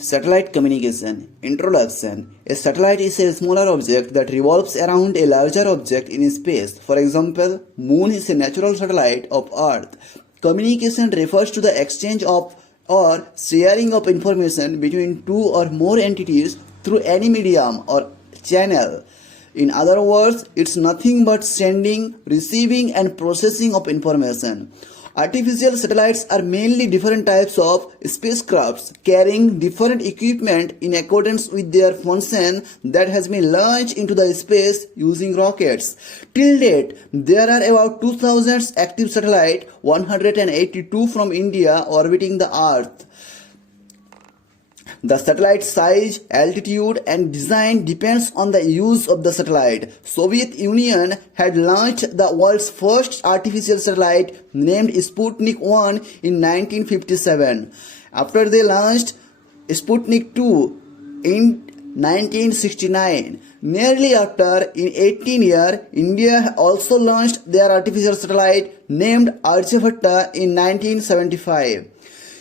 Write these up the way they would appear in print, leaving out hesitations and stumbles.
Satellite communication. Introduction. A satellite is a smaller object that revolves around a larger object in space. For example, Moon is a natural satellite of Earth. Communication refers to the exchange of or sharing of information between two or more entities through any medium or channel. In other words, it's nothing but sending, receiving and processing of information. Artificial satellites are mainly different types of spacecrafts carrying different equipment in accordance with their function that has been launched into the space using rockets. Till date, there are about 2000 active satellites, 182 from India orbiting the Earth. The satellite size, altitude and design depends on the use of the satellite. Soviet Union had launched the world's first artificial satellite named Sputnik 1 in 1957. After they launched Sputnik 2 in 1969. Nearly after, in 18 years, India also launched their artificial satellite named Aryabhatta in 1975.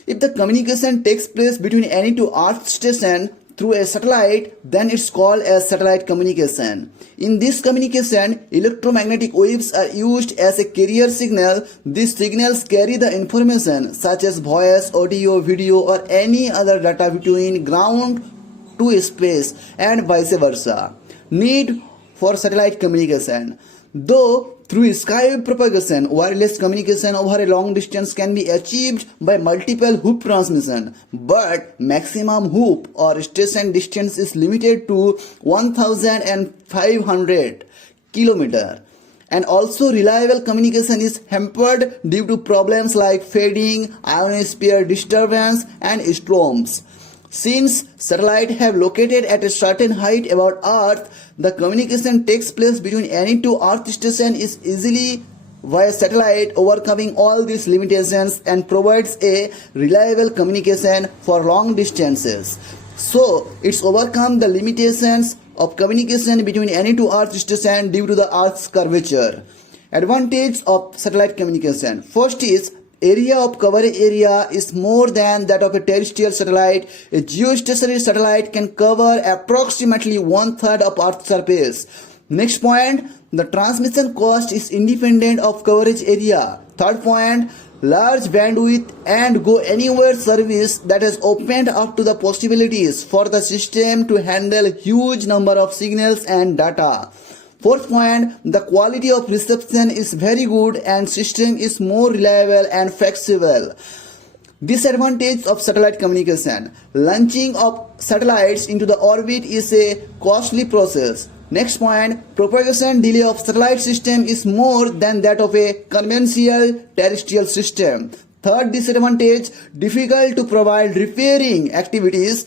If the communication takes place between any two Earth stations through a satellite, then it's called as satellite communication. In this communication, electromagnetic waves are used as a carrier signal. These signals carry the information such as voice, audio, video or any other data between ground to space and vice versa. Need for satellite communication. Though through skywave propagation, wireless communication over a long distance can be achieved by multiple hoop transmission, but maximum hoop or station distance is limited to 1500 km. And also reliable communication is hampered due to problems like fading, ionosphere disturbance and storms. Since satellites have located at a certain height about Earth, the communication takes place between any two Earth stations is easily via satellite, overcoming all these limitations and provides a reliable communication for long distances. So, it's overcome the limitations of communication between any two Earth stations due to the Earth's curvature. Advantage of satellite communication. First is area of coverage area is more than that of a terrestrial satellite. A geostationary satellite can cover approximately 1/3 of Earth's surface. Next point, the transmission cost is independent of coverage area. Third point, large bandwidth and go anywhere service that has opened up to the possibilities for the system to handle huge number of signals and data. Fourth point, the quality of reception is very good and system is more reliable and flexible. Disadvantage of satellite communication. Launching of satellites into the orbit is a costly process. Next point, propagation delay of satellite system is more than that of a conventional terrestrial system. Third disadvantage, difficult to provide repairing activities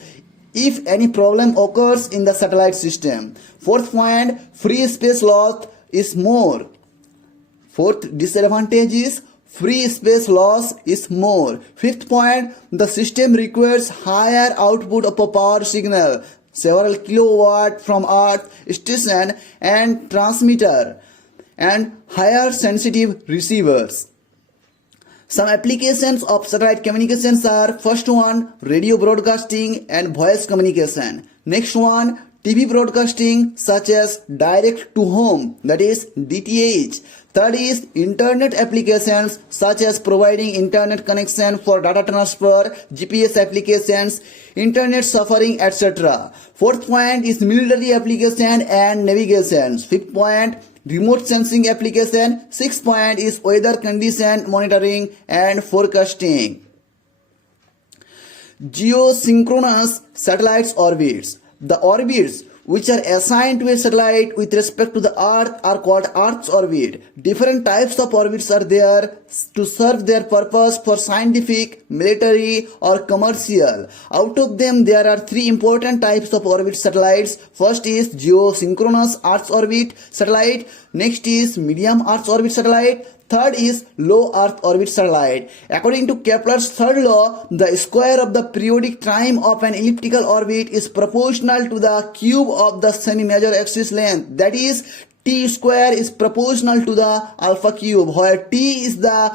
if any problem occurs in the satellite system. Fourth point, free space loss is more. Fourth disadvantage is free space loss is more. Fifth point, the system requires higher output of a power signal, several kilowatt from Earth station and transmitter, and higher sensitive receivers. Some applications of satellite communications are: first one, radio broadcasting and voice communication. Next one, TV broadcasting such as direct to home, that is DTH. Third is internet applications such as providing internet connection for data transfer, GPS applications, internet surfing, etc. Fourth point is military application and navigation. Fifth point, remote sensing application. Sixth point is weather condition monitoring and forecasting. Geosynchronous satellites orbits. The orbits which are assigned to a satellite with respect to the Earth are called Earth's orbit. Different types of orbits are there to serve their purpose for scientific, military or commercial. Out of them, there are three important types of orbit satellites. First is geosynchronous Earth orbit satellite. Next is medium Earth orbit satellite. Third is low Earth orbit satellite. According to Kepler's third law, the square of the periodic time of an elliptical orbit is proportional to the cube of the semi-major axis length. That is, t square is proportional to the alpha cube, where t is the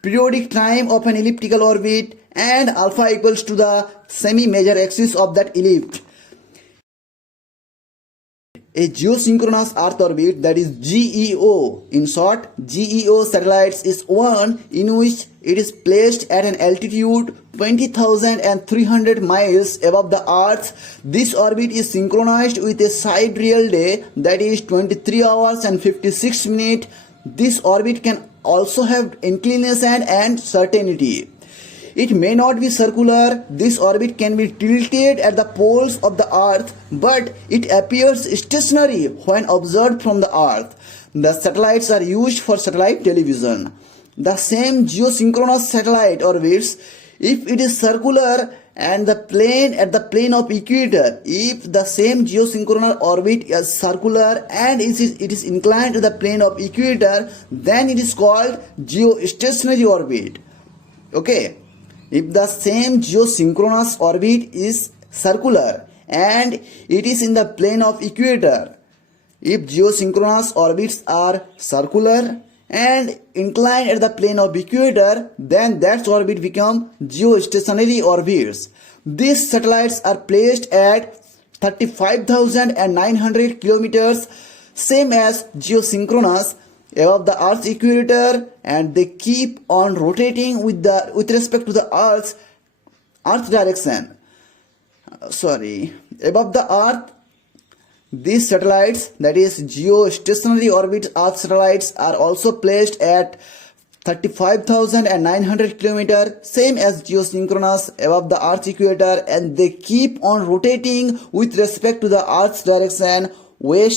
periodic time of an elliptical orbit and alpha equals to the semi-major axis of that ellipse. A geosynchronous Earth orbit, that is GEO, in short, GEO satellites is one in which it is placed at an altitude 20,300 miles above the Earth. This orbit is synchronized with a sidereal day, that is 23 hours and 56 minutes. This orbit can also have inclination and certainty. It may not be circular. This orbit can be tilted at the poles of the Earth, but it appears stationary when observed from the Earth. The satellites are used for satellite television. The same geosynchronous satellite orbits, if it is circular and the plane of equator, if the same geosynchronous orbit is circular and it is inclined to the plane of equator, then it is called geostationary orbit. Okay. If the same geosynchronous orbit is circular and it is in the plane of equator, if geosynchronous orbits are circular and inclined at the plane of equator, then that orbit become geostationary orbits. These satellites are placed at 35,900 kilometers, same as geosynchronous, above the Earth's equator, and they keep on rotating with respect to the Earth direction. Above the Earth, these satellites, that is geostationary orbit Earth satellites, are also placed at 35,900 kilometers, same as geosynchronous, above the Earth's equator, and they keep on rotating with respect to the Earth's direction, west